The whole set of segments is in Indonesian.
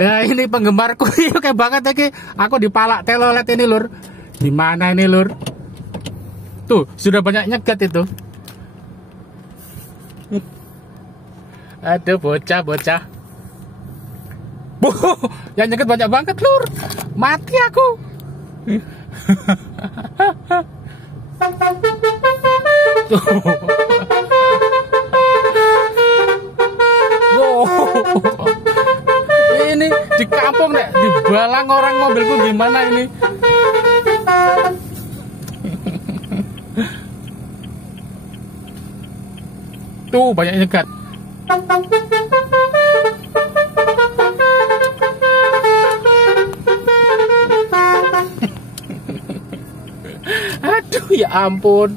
Ya ini penggemarku kayak banget ya, aku dipalak telolet ini lur. Gimana ini lur? Tuh sudah banyak nyegat itu. Aduh bocah. Yang nyegat banyak banget lur. Mati aku. Ini di kampung nek dibalang orang mobilku gimana ini? Tuh banyak nyegat. Aduh ya ampun.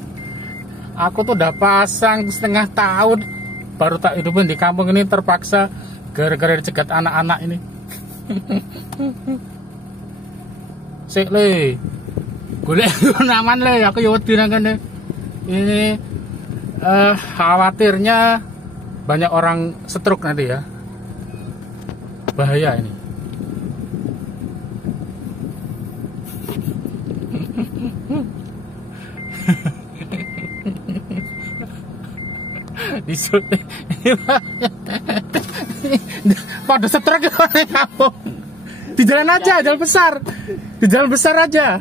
Aku tuh udah pasang setengah tahun baru tak hidupin di kampung ini, terpaksa gara-gara dicegat anak-anak ini. Sik le. Golek aman le, aku yo wedi nang kene. Ini khawatirnya banyak orang stroke nanti ya. Bahaya ini. Pada stroke di kampung. Di jalan aja, jalan besar. Di jalan besar aja.